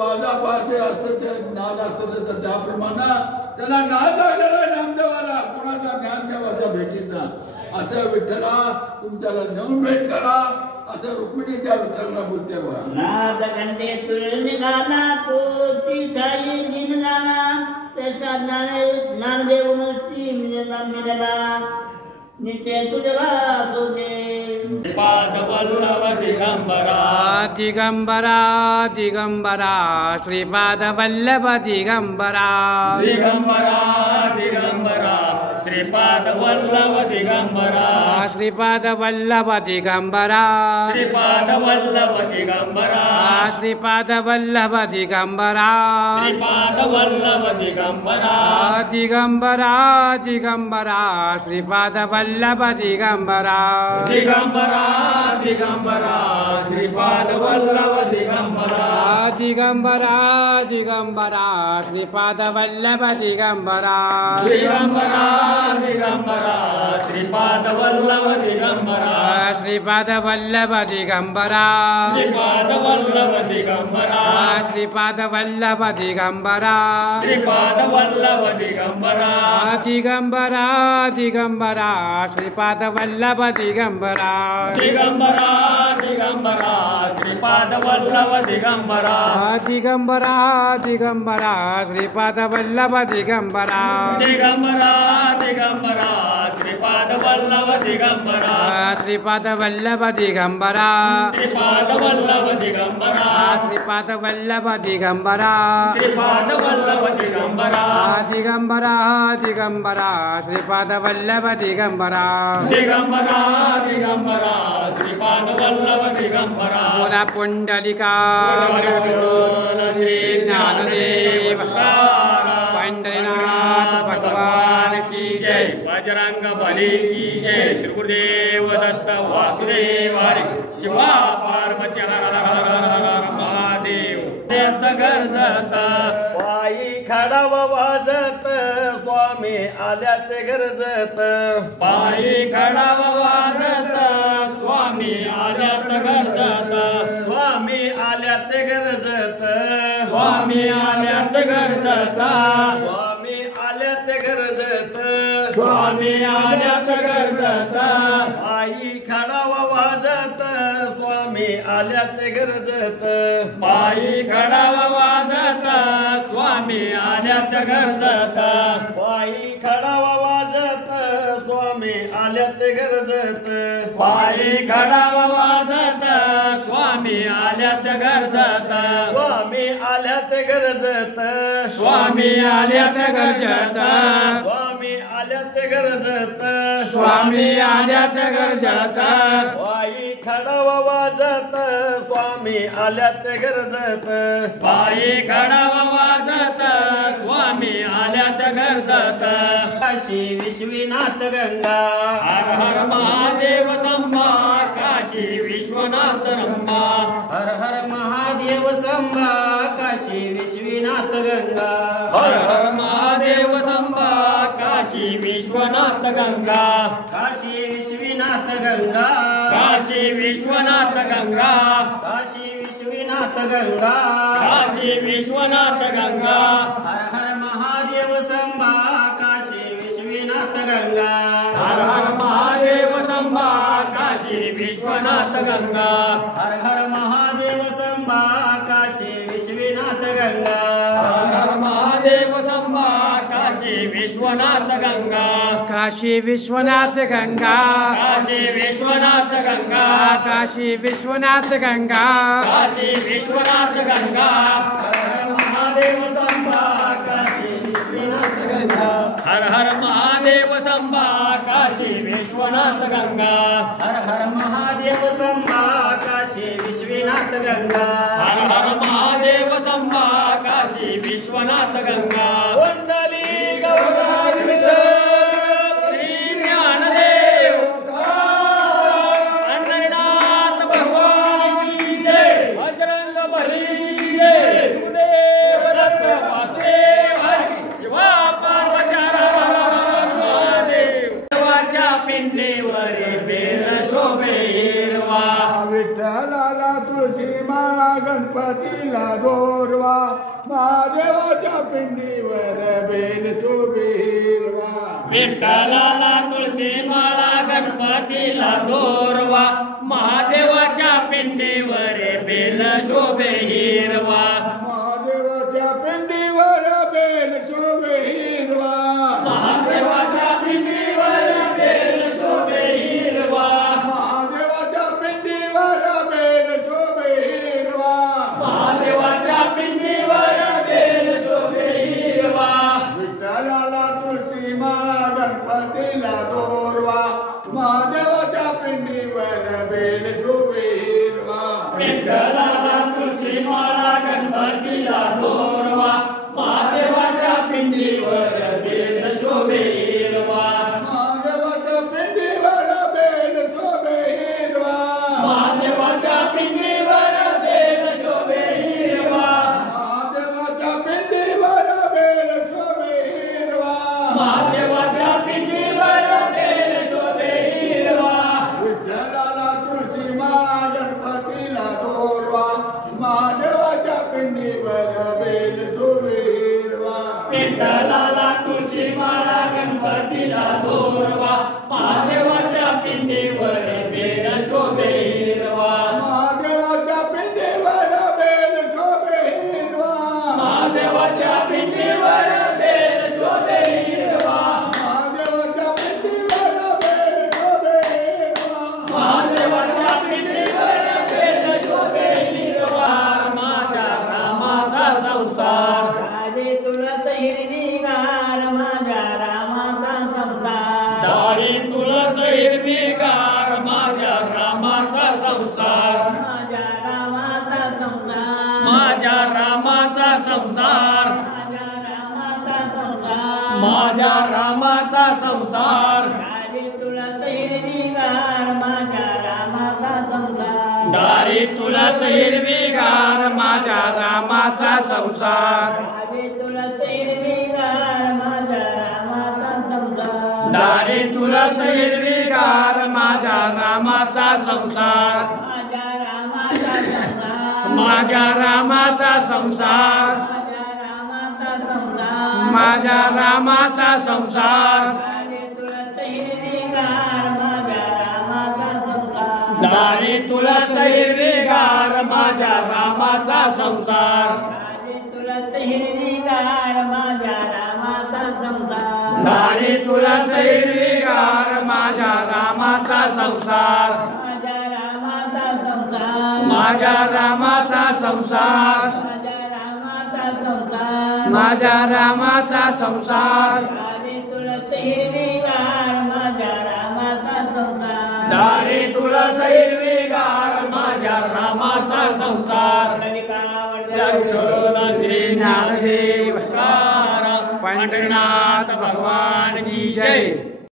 वाजा पाहते असतं ते नाद असतं त्याप्रमाणे त्याला नाद लागलेला नामदेवाला कोणाचा ज्ञानदेवाच्या भेटीचा असं विठ्ठला तुमच्याला नेऊन भेट करा असं रुक्मिणीच्या विठ्ठलला बोलते बघा. नाद कंठे तुळ निघाला तो तिथाई निघाला त्याचा ज्ञानदेव मूर्ती मिळाला नित्य तुझला सोजे पाद वल्लभ दिगंबरा दिगंबरा दिगंबरा श्रीपाद वल्लभ दिगंबरा दिगंबरा दिगंबरा श्रीपाद वल्लभ दिगंबरा श्रीपाद वल्लभ दिगंबरा श्रीपाद वल्लभ दिगंबरा श्रीपाद वल्लभ दिगंबरा श्रीपाद वल्लभ दिगंबरा दिगंबरा दिगंबरा श्रीपाद वल्लभ दिगंबरा दिगंबरा दिगंबरा श्रीपाद वल्लभ दिगंबरा दिगंबरा दिगंबरा श्रीपाद वल्लभ दिगंबरा दिगंबरा दिगंबरा श्रीपाद वल्लभ दिगंबरा श्रीपाद वल्लभ दिगंबरा श्रीपाद वल्लभ दिगंबरा श्रीपाद वल्लभ दिगंबरा श्रीपाद वल्लभ दिगंबरा दिगंबरा दिगंबरा श्रीपाद वल्लभ दिगंबरा दिगंबरा दिगंबरा श्रीपाद वल्लभ दिगंबरा दिगंबरा दिगंबरा श्रीपाद वल्लभ दिगंबरा दिगंबरा दिगंबरा श्रीपाद वल्लभ दिगंबरा श्रीपाद वल्लभ दिगंबरा श्रीपाद वल्लभ दिगंबरा श्रीपाद वल्लभ दिगंबरा श्रीपाद वल्लभ दिगंबरा दिगंबरा दिगंबरा श्रीपाद वल्लभ दिगंबरा दिगंबरा दिगंबरा श्रीपाद वल्लभ दिगंबरा बोला पुंडलिका श्री ज्ञानदेव पंढरीनाथ भगवान की जय. बजरंग बली की जय. श्री गुरुदेव दत्त वासुदेव हरी. शिवा पार्वती हर हर हर हर हर महादेव. देत गरजत पायी खडाव वाजत स्वामी आल्यात गरजत पायी खडाव वाजत स्वामी आल्यात गरजत स्वामी आल्यात गरजत स्वामी आल्यात गरजत स्वामी आल्यात गरजत स्वामी आल्यात गरजत पायी खडाव वाजत स्वामी आल्यात गरजत पायी खडाव वाजत स्वामी आल्यात गरजत पायी खडाव वाजत स्वामी आल्यात गरजत पायी खडाव वाजत स्वामी आल्यात गरजत स्वामी आल्यात गरजत स्वामी आल्यात गरजत स्वामी आल्यात गरजत स्वामी आल्यात गरजत पायी खडाव वाजत स्वामी आल्यात गरजत पायी खडाव वाजत स्वामी आल्यात गरजत काशी विश्वनाथ गंगा हर हर महादेव संभा काशी विश्वनाथ रंभा हर हर महादेव संभा काशी विश्वनाथ गंगा हर हर महादेव संभा काशी विश्वनाथ गंगा काशी विश्वनाथ गंगा काशी विश्वनाथ गंगा काशी विश्वनाथ गंगा काशी विश्वनाथ गंगा हर हर महादेव संभा काशी विश्वनाथ गंगा हर हर महादेव संभा काशी विश्वनाथ गंगा हर हर महादेव संभा काशी विश्वनाथ गंगा हर हर महादेव संभा काशी विश्वनाथ गंगा काशी विश्वनाथ गंगा काशी विश्वनाथ गंगा काशी विश्वनाथ गंगा काशी विश्वनाथ गंगा महादेव संभा काशी विश्वनाथ गंगा हर हर महादेव संभा काशी विश्वनाथ गंगा हर हर महादेव संभा काशी विश्वनाथ गंगा हर हर महादेव संभा काशी विश्वनाथ गंगा कुंडली गौराज श्री ज्ञानदेव पंढरीनाथ भगवान की जय. बजरंग बली की जय. गुरुदेव दत्त वासुदेव हरी. शिवा पार्वती हर हर हर महादेव. देवाच्या पिंडीवर बेल शोभे हिरवा विठ्ठलाला तुळशी माळ मला गणपतीला दोरवा महादेवाच्या पिंडीवर बेल शोभे हिरवा विठ्ठलाला तुळशी माळा गणपतीला दोरवा महादेवाच्या पिंडीवर बेल शोभे हिरवा महादेवाच्या पिंडीवर बेल शोभे हिरवा महादेवाच्या पिंडीवर बेल शोभे हिरवा महादेवाच्या पिंडीवर बेल शोभे हिरवा महादेवाच्या पिंडीवर बेल शोभे हिरवा विठ्ठलाला तुळशी माळा गणपतीला दोरवा महादेवाच्या पिंडीवर बेल शोभे हिरवा विठ्ठलाला तुळशी माळा गणपतीला दोरवा महादेवाच्या पिंडीवर बेल शोभे हिरवा महादेवाच्या पिंडीवर बेल शोभे हिरवा महादेवाच्या पिंडीवर बेल शोभे हिरवा महादेवाच्या पिंडीवर बेल शोभे हिरवा महादेवाच्या पिंडीवर बेल शोभे हिरवा विठ्ठलाला तुळशी माळा गणपतीला दोरवा महादेवाच्या पिंडीवर बेल शोभे हिरवा विठ्ठलाला तुळशी माळा गणपतीला दोरवा महादेवाच्या पिंडीवर बेल शोभे हिरवा महादेवाच्या पिंडीवर बेल शोभे हिरवा महादेवाच्या पिंडीवर बेल शोभे हिरवा महादेवाच्या पिंडीवर बेल शोभे हिरवा महादेवाच्या पिंडीवर बेल शोभे हिरवा माझ्या रामाचा संसार राजे तुळस हिरवीगार माझ्या रामाचा संसार दारी तुळस हिरवीगार माझ्या रामाचा संसार माझ्या रामाचा संसार माझ्या रामाचा संसार माझ्या रामाचा माझ्या रामाचा संसार संसार राजे तुळस हिरवीगार माझ्या रामाचा संसार दारी तुळस हिरवीगार माझ्या रामाचा संसार राजे तुळस हिरवीगार माझ्या रामाचा संसार दारी तुळस हिरवीगार माझ्या रामाचा संसार माझ्या रामाचा संसार माझ्या रामाचा संसार राजे तुळस हिरवीगार माझ्या रामाचा संसार दारी तुळस हिरवीगार माझ्या रामाचा संसार माझ्या रामाचा संसार माझ्या रामाचा संसार राजे तुळस हिरवीगार माझ्या रामाचा संसार दारी तुळस हिरवीगार माझ्या रामाचा संसार श्री ज्ञानदेव पंढरीनाथ भगवान की जय।